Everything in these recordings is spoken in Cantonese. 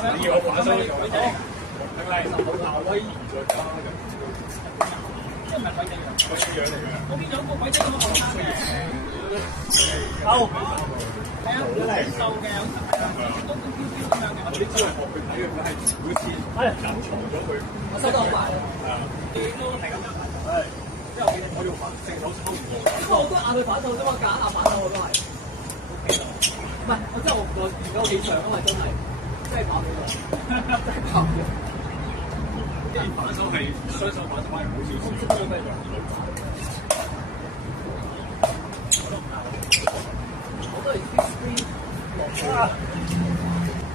你要我反手嘅時候，係咪？夏威夷再加嘅，即係唔係鬼仔樣？鬼樣嚟嘅。我見有個鬼仔咁嘅後生嘅，係啊，瘦嘅有實係啊，都飄飄咁樣嘅。我啲招係學佢睇嘅，佢係好似隱藏咗佢。我收得好快。係啊，你都係咁樣。係。之後我用反正手抽唔過。我都壓佢反手啫嘛，夾硬反手我都係。唔係，我真係我而家幾長啊嘛，真係跑唔到，真係跑唔到。啲反手係雙手反手反而好少少。我都係 screen 落咗。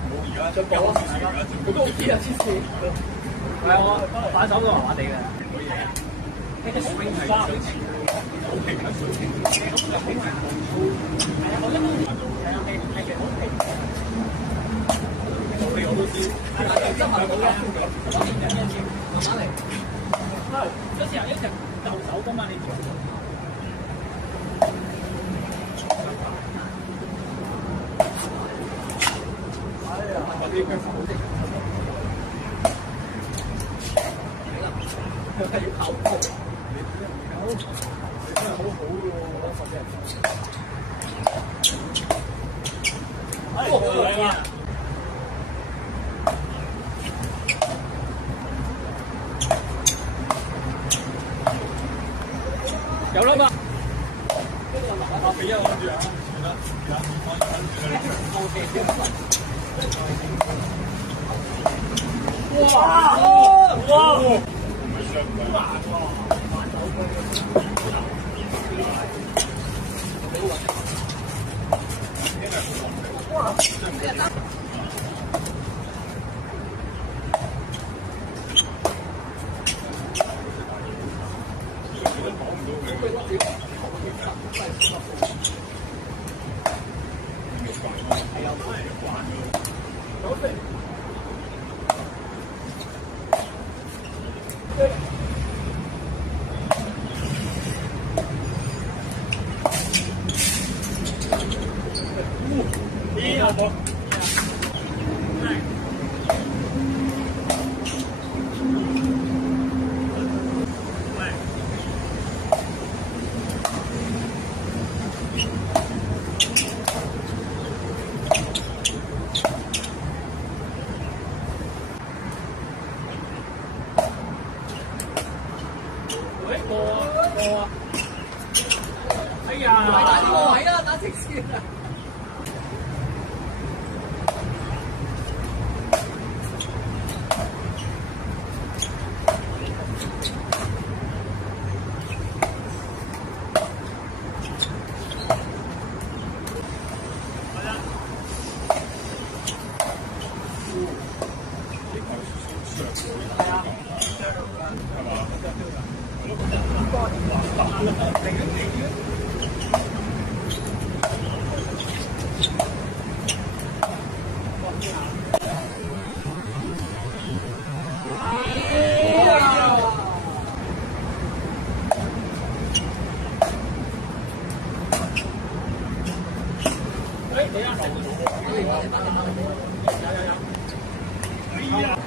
冇而家將波佢都好知啊，黐線。係啊，我反手都麻麻地嘅。係啊。呢個 screen 係水平，好平嘅水平。係啊，我一路係啊，係好平。我都知。係啊，執埋到嘅。當然有咩要慢慢嚟。係，有時候一直就手㗎嘛，你做。佢係要跑步，你真係好好嘅喎，我覺得係啊！有啦嘛？我俾一我住啊！哇！哇！哎呀！打呢個位啦，打直線啊！哎呀！